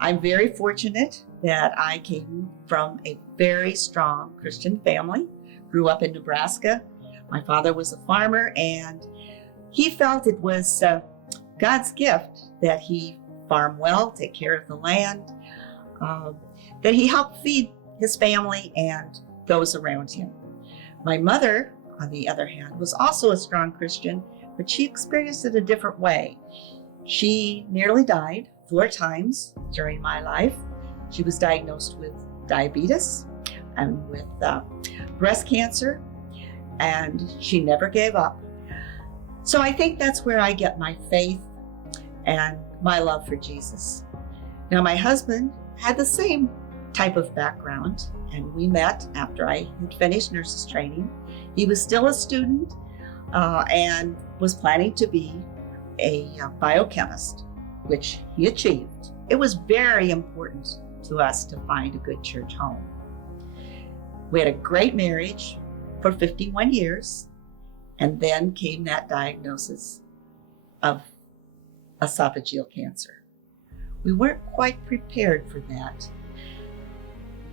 I'm very fortunate that I came from a very strong Christian family, grew up in Nebraska. My father was a farmer, and he felt it was God's gift that he farm well, take care of the land, that he helped feed his family and those around him. My mother, on the other hand, was also a strong Christian, but she experienced it a different way. She nearly died 4 times during my life. She was diagnosed with diabetes and with breast cancer, and she never gave up. So I think that's where I get my faith and my love for Jesus. Now, my husband had the same type of background, and we met after I had finished nurse's training. He was still a student and was planning to be a biochemist, which he achieved. It was very important to us to find a good church home. We had a great marriage for 51 years, and then came that diagnosis of esophageal cancer. We weren't quite prepared for that.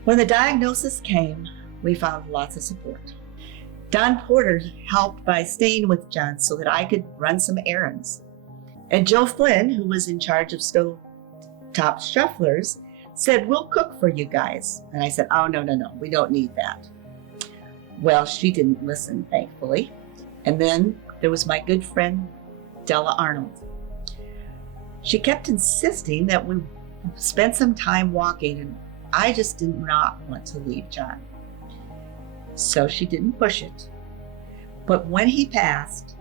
When the diagnosis came, we found lots of support. Don Porter helped by staying with John so that I could run some errands. And Joe Flynn, who was in charge of Stovetop Shufflers, said, "We'll cook for you guys." And I said, "Oh, no, we don't need that." Well, she didn't listen, thankfully. And then there was my good friend, Della Arnold. She kept insisting that we spend some time walking, and I just did not want to leave John. So she didn't push it. But when he passed,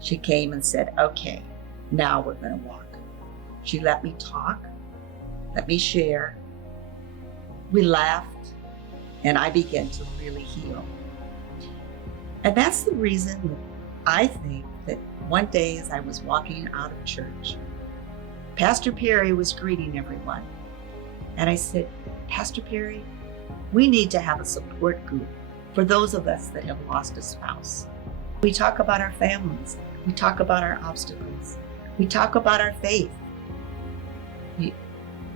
she came and said, "Okay, now we're going to walk." She let me talk, let me share. We laughed, and I began to really heal. And that's the reason that I think that one day as I was walking out of church, Pastor Perry was greeting everyone. And I said, "Pastor Perry, we need to have a support group for those of us that have lost a spouse. We talk about our families. We talk about our obstacles. We talk about our faith.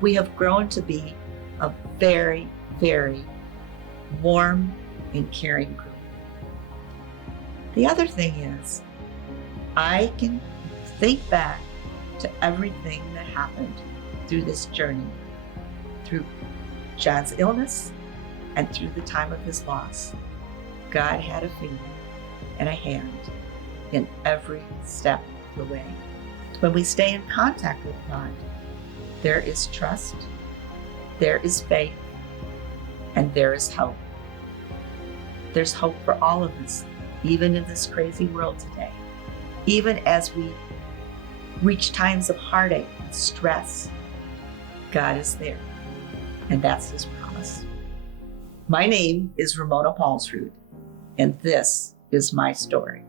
We have grown to be a very, very warm and caring group." The other thing is, I can think back to everything that happened through this journey, through John's illness and through the time of his loss. God had a finger and a hand in every step of the way. When we stay in contact with God, there is trust, there is faith, and there is hope. There's hope for all of us, even in this crazy world today. Even as we reach times of heartache and stress, God is there, and that's His promise. My name is Ramona Paulsrud, and this is my story.